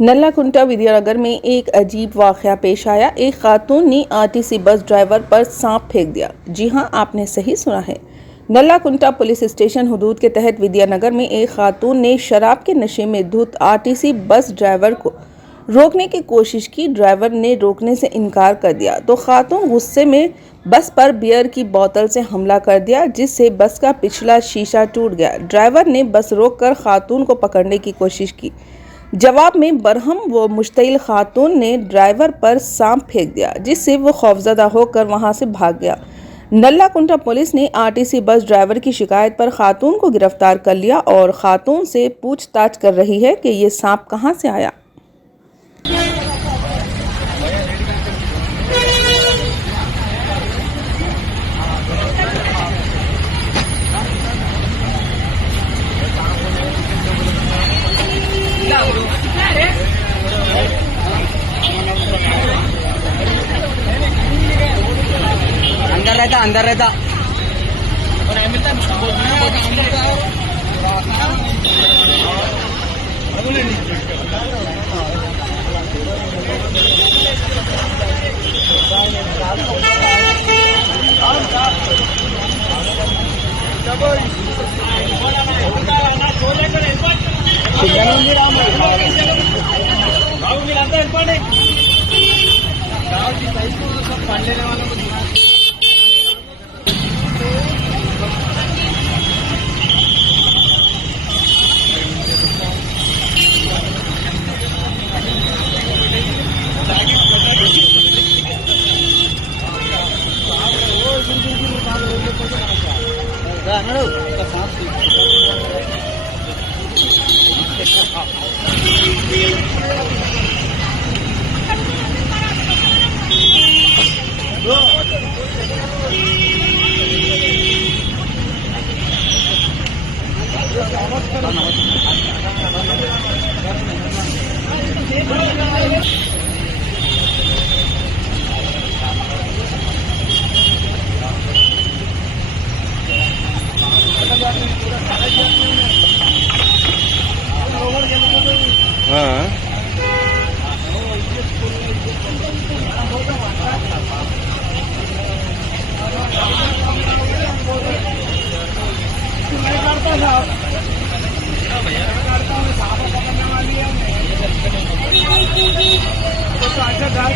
नल्लाकुंटा विद्यानगर में एक अजीब वाकया पेश आया। एक खातून ने आरटीसी बस ड्राइवर पर सांप फेंक दिया। जी हां, आपने सही सुना है। नल्लाकुंटा पुलिस स्टेशन हदूद के तहत विद्यानगर में एक खातून ने शराब के नशे में धुत आरटीसी बस ड्राइवर को रोकने की कोशिश की। ड्राइवर ने रोकने से इनकार कर दिया तो खातून गुस्से में बस पर बियर की बोतल से हमला कर दिया, जिससे बस का पिछला शीशा टूट गया। ड्राइवर ने बस रोककर खातून को पकड़ने की कोशिश की। जवाब में बरहम व मुश्तिल खातून ने ड्राइवर पर सांप फेंक दिया, जिससे वो खौफजदा होकर वहां से भाग गया। नल्लाकुंटा पुलिस ने आरटीसी बस ड्राइवर की शिकायत पर खातून को गिरफ्तार कर लिया और खातून से पूछताछ कर रही है कि ये सांप कहां से आया। अंदर रहता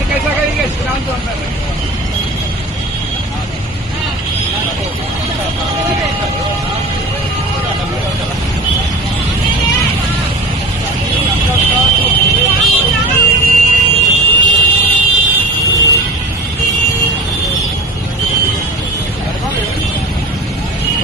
कैसा करेंगे?